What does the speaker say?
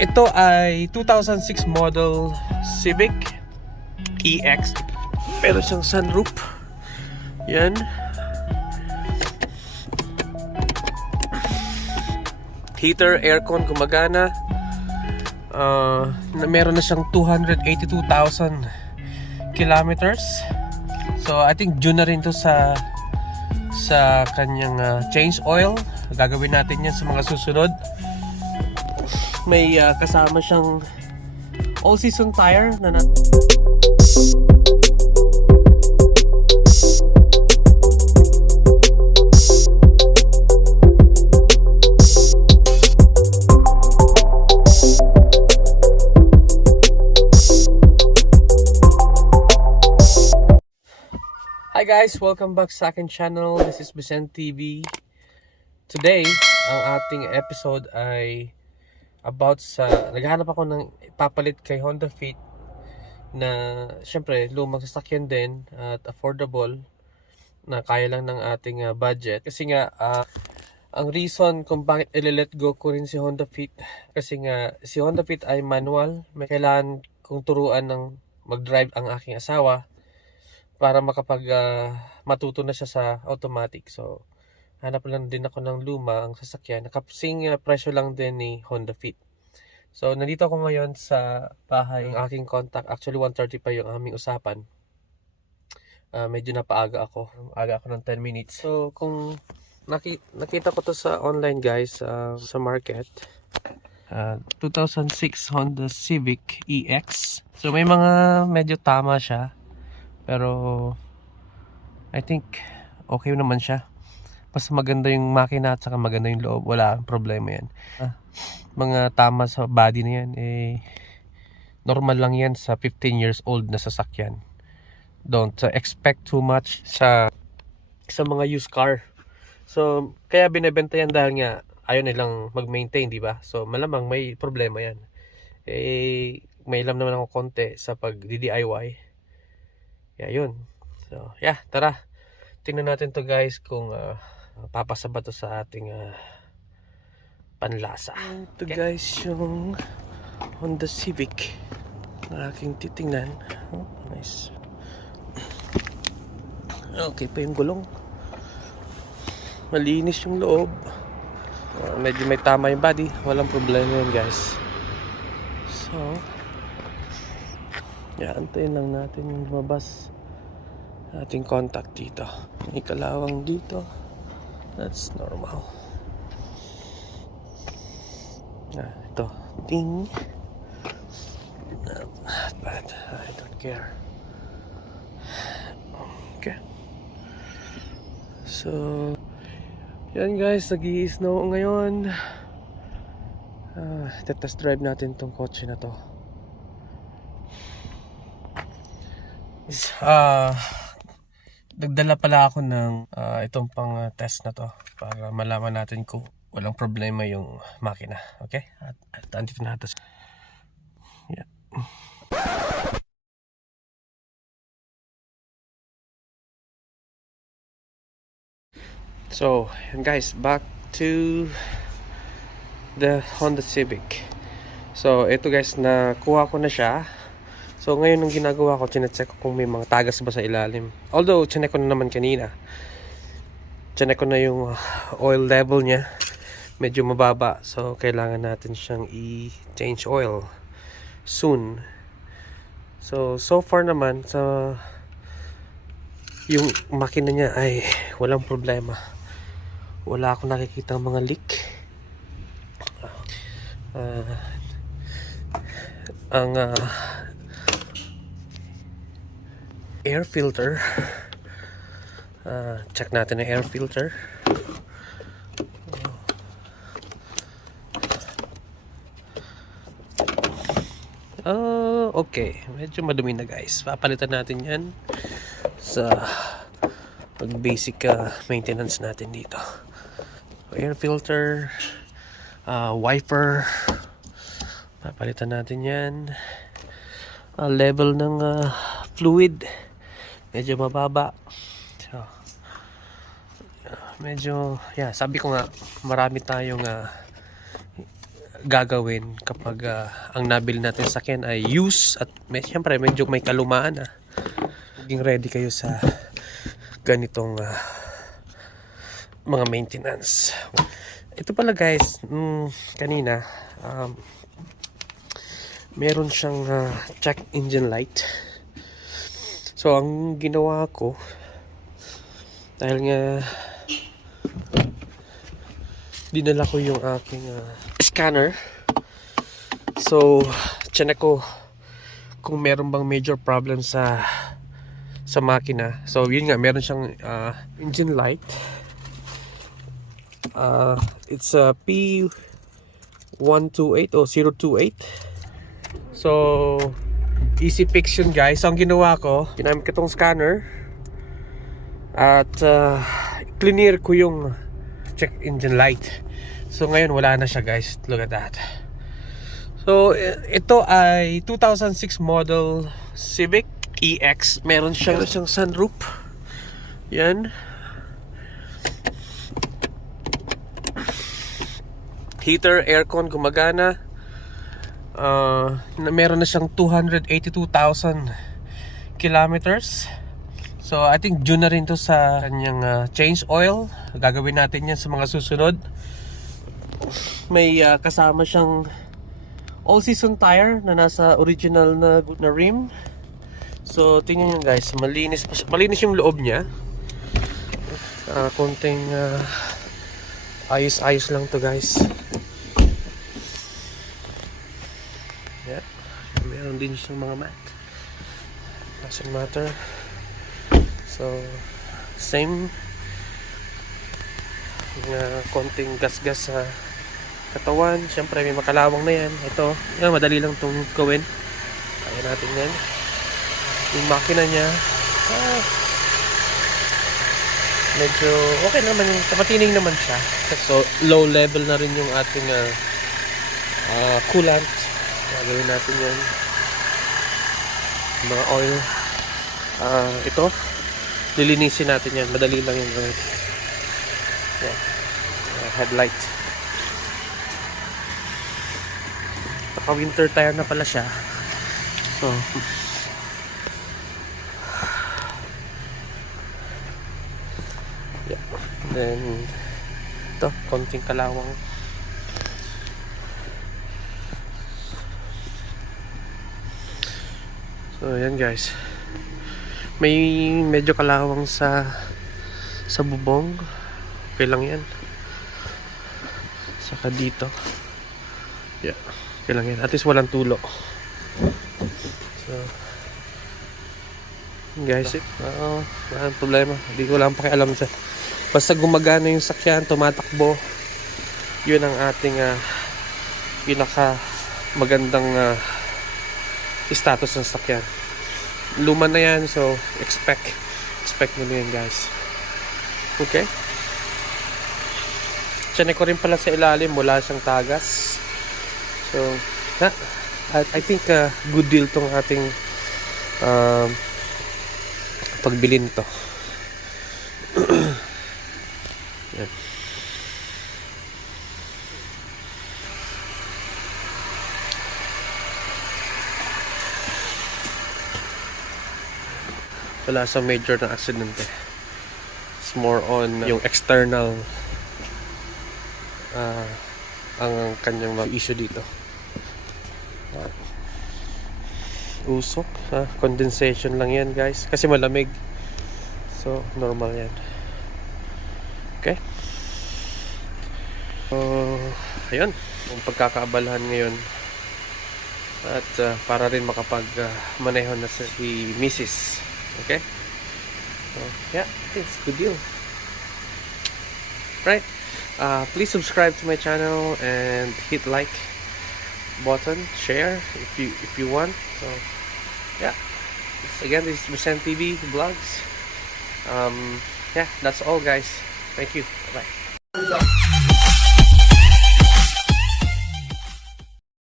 ito ay 2006 model Civic EX. Meron siyang sunroof. Yan. Heater, aircon, gumagana. Meron na siyang 282,000 kilometers. So I think due na rin to sa kanyang change oil. Gagawin natin yan sa mga susunod. May kasama siyang all season tire na Hi guys! Welcome back sa akin channel. This is Vicente TV. Today, ang ating episode ay about sa naghahanap ako ng ipapalit kay Honda Fit na syempre lumang sasakyan din at affordable na kaya lang ng ating budget. Kasi nga ang reason kung bakit i-let go ko rin si Honda Fit, kasi nga si Honda Fit ay manual. May kailangan kong turuan ng mag-drive ang aking asawa para makapag matuto na siya sa automatic. So hanap lang din ako ng luma ang sasakyan. Nakapsing presyo lang din ni Honda Fit. So nandito ako ngayon sa bahay ng aking contact. Actually 1:30 pa yung aming usapan. Medyo napaaga ako. Aga ako ng 10 minutes. So kung nakita ko to sa online guys, sa market, 2006 Honda Civic EX. So may mga medyo tama siya. Pero I think okay naman siya. Mas maganda yung makina at saka maganda yung loob. Wala ang problema yan. Mga tama sa body na yan, normal lang yan sa 15 years old na sasakyan. Don't expect too much sa mga used car. So kaya binebenta yan dahil nga ayaw nilang mag-maintain, di ba? So malamang may problema yan. May alam naman ako konti sa pag-DIY. Yeah, yun. So, yeah, tara. Tingnan natin to guys kung papasaba to sa ating panlasa. Ito guys yung Honda Civic na aking titingnan. Oh, nice. Okay pa yung gulong. Malinis yung loob. Medyo may tama yung body. Walang problema yun guys. So, yeah, antayin lang natin yung lumabas ating contact dito. May kalawang dito. That's normal. Ito. Ding. Not bad. I don't care. Okay. So, yan guys. Nag-i-snow ngayon. Test drive natin tong kotse na to. Nagdala pala ako ng itong pang test na to para malaman natin kung walang problema yung makina. Okay? At andito na ito. Yeah. So, guys, back to the Honda Civic. So, ito guys, nakuha ko na siya. So ngayon ang ginagawa ko, chinecheck ko kung may mga tagas ba sa ilalim. Although chineck ko na naman kanina. Chineck ko na yung oil level niya. Medyo mababa. So kailangan natin siyang i-change oil soon. So far naman sa yung makina niya ay walang problema. Wala akong nakikita mga leak. Air filter, check natin ang air filter. Okay, medyo madumi na guys. Papalitan natin yan sa pag basic maintenance natin dito. Air filter, wiper, papalitan natin yan. Level ng fluid medyo mababa. So, medyo, yeah, sabi ko nga marami tayong gagawin kapag ang nabili natin sa sakyan ay use at syempre medyo may kalumaan na. Maging ready kayo sa ganitong mga maintenance. Ito pala guys, kanina meron siyang check engine light. So ang ginawa ko, dahil nga dinala ko yung aking scanner, so tiyanak ko kung meron bang major problem sa makina. So yun nga, meron siyang engine light. It's a P128 o 028. So easy fix yun guys. So ang ginawa ko, ginamit ko tong scanner at clear ko yung check engine light. So ngayon wala na siya guys. Look at that. So ito ay 2006 model Civic EX. Meron siyang sunroof. Yan. Heater, aircon gumagana. Meron na siyang 282,000 kilometers. So I think due na rin to sa kanyang change oil. Gagawin natin yan sa mga susunod. May kasama siyang all season tire na nasa original na rim. So tingnan nyo guys, malinis yung loob niya. Konting ayos-ayos lang to guys. Yeah. Meron din siyang mga mat. Doesn't matter. So same. Konting gas-gas sa katawan. Siyempre may makalawang na yan. Ito, yan, madali lang itong gawin. Kaya natin yan. Yung makina niya, medyo okay naman, matining naman siya. So low level na rin yung ating coolant. Gagawin natin yan. Mga oil. Ito, lilinisin natin yan. Madali lang yung gawin. Yeah. Headlight. Naka winter tire na pala siya. So yeah. Then ito, konting kalawang. So yan guys, may medyo kalawang sa bubong. Okay lang yan. Saka dito, yeah, okay lang yan. At least walang tulo. So guys, walang problema. Hindi ko lang pakialam sa, basta gumagana yung sakyan, tumatakbo, yun ang ating pinaka magandang status ng sakyan. Luma na yan, so expect mo na yan guys. Okay, tiyanin ko rin pala sa ilalim, wala siyang tagas. So I think good deal tong ating pagbilin to. Yan. Wala sa major na aksidente. It's more on yung external ang kanyang issue dito. Usok, condensation lang yan guys, kasi malamig. So normal yan. Okay, so ayun ang pagkakaabalahan ngayon. At para rin makapag maneho na si Mrs. Okay, so yeah, it's good deal. Right, please subscribe to my channel and hit like button, share if you want. So yeah, again, this is Murang TV vlogs. Yeah, that's all guys. Thank you. Bye.